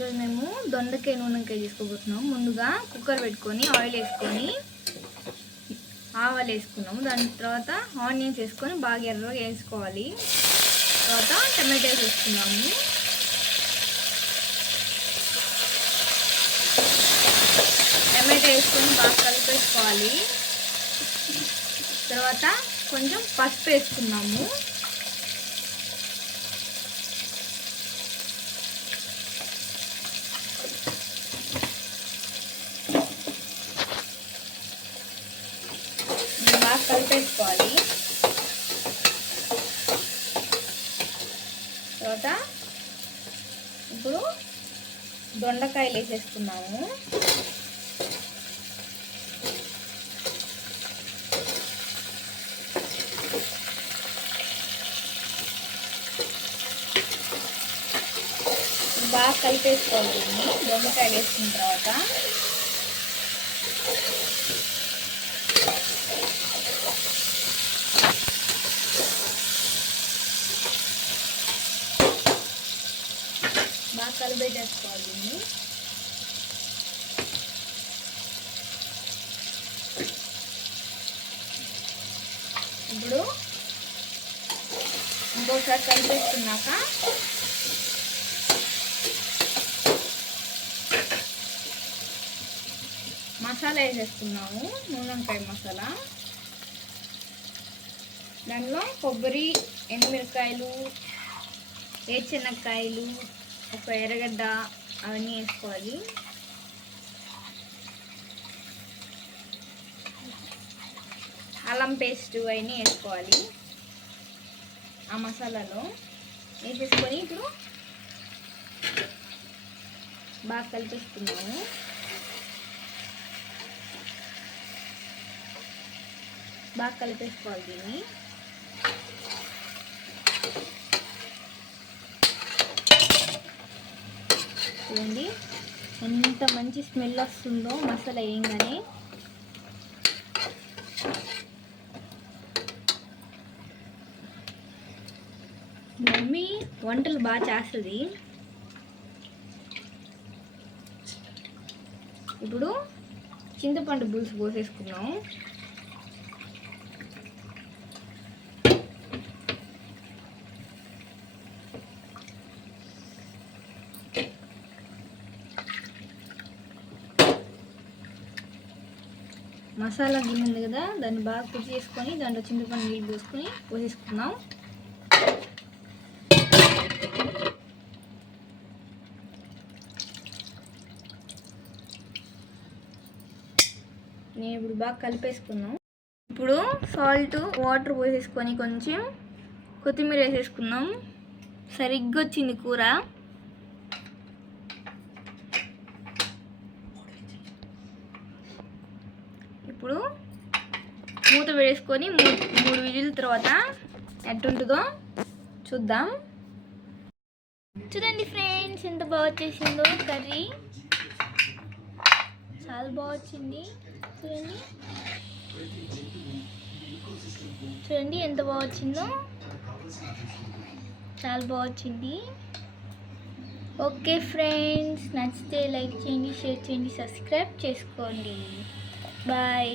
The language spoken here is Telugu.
ఈరోజు మేము దొండకాయ నూనెకాయ చేసుకోబోతున్నాం. ముందుగా కుక్కర్ పెట్టుకొని ఆయిల్ వేసుకొని ఆవాలు వేసుకున్నాము. దాని తర్వాత ఆనియన్స్ వేసుకొని బాగా ఎర్రగా వేసుకోవాలి. తర్వాత టమాటోస్ వేసుకున్నాము. టమాటో వేసుకొని బాగా కలిపేసుకోవాలి. తర్వాత కొంచెం పసుపు వేసుకున్నాము. బాగా కలిపేసుకోవాలి. తర్వాత ఇప్పుడు దొండకాయలు వేసేసుకున్నాము. బాగా కలిపేసుకోవాలి. దొండకాయలు వేసుకున్న తర్వాత బాగా కలిపేసుకోవాలి. ఇప్పుడు ఇంకోసారి కలిపేసుకున్నాక మసాలా వేసేసుకున్నాము. నూనెకాయ మసాలా. దానిలో కొబ్బరి, ఎండుమిరకాయలు, వేరుశనక్కాయలు, ఒక ఎర్రగడ్డ అవన్నీ వేసుకోవాలి. అల్లం పేస్ట్ అవన్నీ వేసుకోవాలి. ఆ మసాలాలో వేసేసుకొని ఇప్పుడు బాగా కలిపేసుకున్నాము. బాగా కలిపేసుకోవాలి దీన్ని. చూడండి ఎంత మంచి స్మెల్ వస్తుందో మసాలా వేయగానే. మమ్మీ వంటలు బాగా చేస్తుంది. ఇప్పుడు చింతపండు పులుసు పోసేసుకున్నాము. మసాలా గిన్నె ఉంది కదా, దాన్ని బాగా కుక్ చేసుకొని దాంట్లో చింతపండు నీళ్ళు పోసుకొని పోసేసుకున్నాం. నేను ఇప్పుడు బాగా కలిపేసుకున్నాం. ఇప్పుడు సాల్ట్, వాటర్ పోసేసుకొని కొంచెం కొత్తిమీర వేసేసుకున్నాం. సరిగ్గా వచ్చింది కూర. ఇప్పుడు మూత వేసుకొని 3 విజిల్ తర్వాత ఎట్టుంటుందో చూద్దాం. చూడండి ఫ్రెండ్స్ ఎంత బాగా వచ్చేసిందో కర్రీ. చాలా బాగా వచ్చింది. చూడండి ఎంత బాగా వచ్చిందో. చాలా బాగా వచ్చింది. ఓకే ఫ్రెండ్స్, నచ్చితే లైక్ చేయండి, షేర్ చేయండి, సబ్స్క్రైబ్ చేసుకోండి. Bye.